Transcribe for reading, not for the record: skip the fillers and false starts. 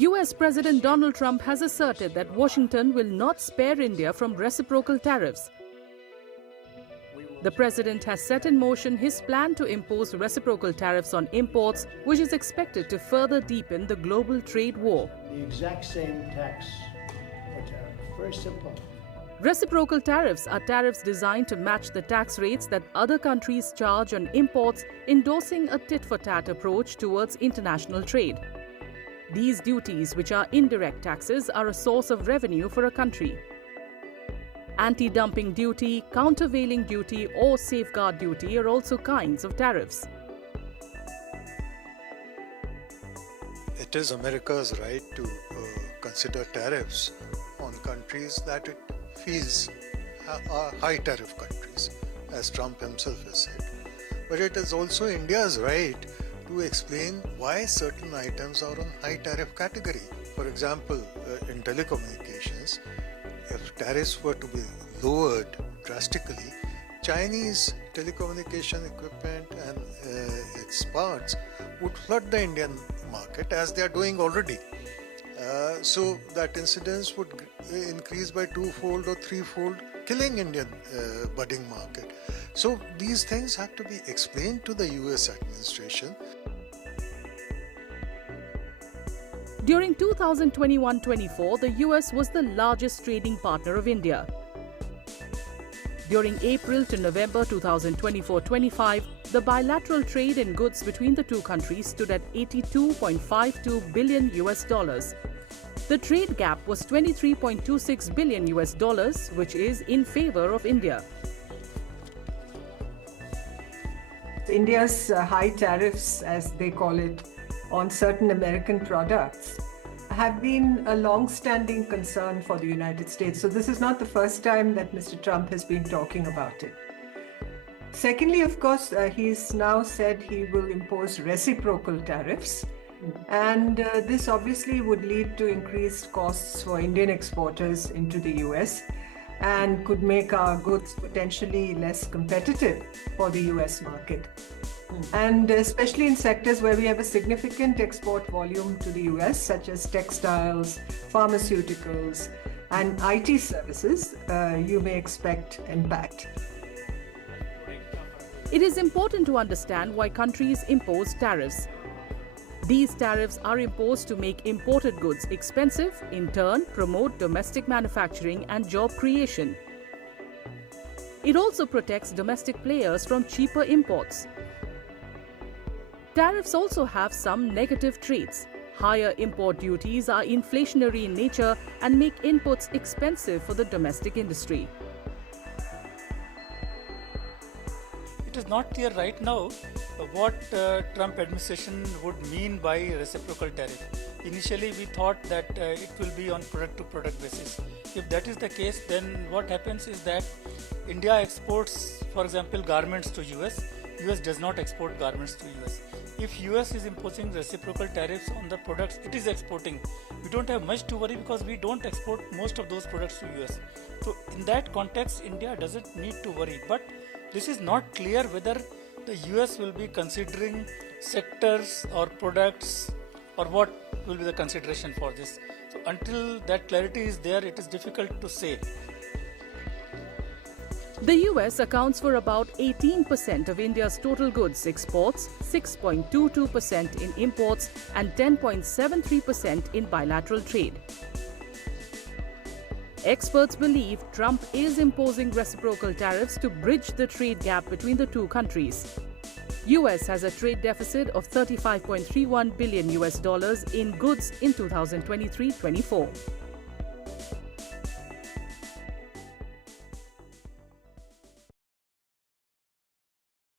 US President Donald Trump has asserted that Washington will not spare India from reciprocal tariffs. The president has set in motion his plan to impose reciprocal tariffs on imports, which is expected to further deepen the global trade war. The exact same tax or tariff. Very simple. Reciprocal tariffs are tariffs designed to match the tax rates that other countries charge on imports, endorsing a tit-for-tat approach towards international trade. These duties, which are indirect taxes, are a source of revenue for a country. Anti-dumping duty, countervailing duty, or safeguard duty are also kinds of tariffs. It is America's right to consider tariffs on countries that it feels are high tariff countries, as Trump himself has said. But it is also India's right to explain why certain items are on high tariff category. For example, in telecommunications, if tariffs were to be lowered drastically, Chinese telecommunication equipment and its parts would flood the Indian market, as they are doing already. So that incidence would increase by twofold or threefold, killing Indian budding market. So these things have to be explained to the US administration. During 2021-24, the US was the largest trading partner of India. During April to November 2024-25, the bilateral trade in goods between the two countries stood at $82.52 billion. The trade gap was $23.26 billion, which is in favor of India. India's high tariffs, as they call it, on certain American products have been a long-standing concern for the United States. So this is not the first time that Mr. Trump has been talking about it. Secondly, of course, he's now said he will impose reciprocal tariffs. And this obviously would lead to increased costs for Indian exporters into the US and could make our goods potentially less competitive for the US market. And especially in sectors where we have a significant export volume to the US, such as textiles, pharmaceuticals, and IT services, you may expect impact. It is important to understand why countries impose tariffs. These tariffs are imposed to make imported goods expensive, in turn promote domestic manufacturing and job creation. It also protects domestic players from cheaper imports. Tariffs also have some negative traits. Higher import duties are inflationary in nature and make inputs expensive for the domestic industry. It is not clear right now what Trump administration would mean by reciprocal tariff. Initially, we thought that it will be on product-to-product basis. If that is the case, then what happens is that India exports, for example, garments to US. US does not export garments to US. If US is imposing reciprocal tariffs on the products it is exporting, we don't have much to worry because we don't export most of those products to US. So in that context, India doesn't need to worry. But this is not clear whether the US will be considering sectors or products or what will be the consideration for this. So until that clarity is there, it is difficult to say. The US accounts for about 18% of India's total goods exports, 6.22% in imports, and 10.73% in bilateral trade. Experts believe Trump is imposing reciprocal tariffs to bridge the trade gap between the two countries. US has a trade deficit of $35.31 billion in goods in 2023-24.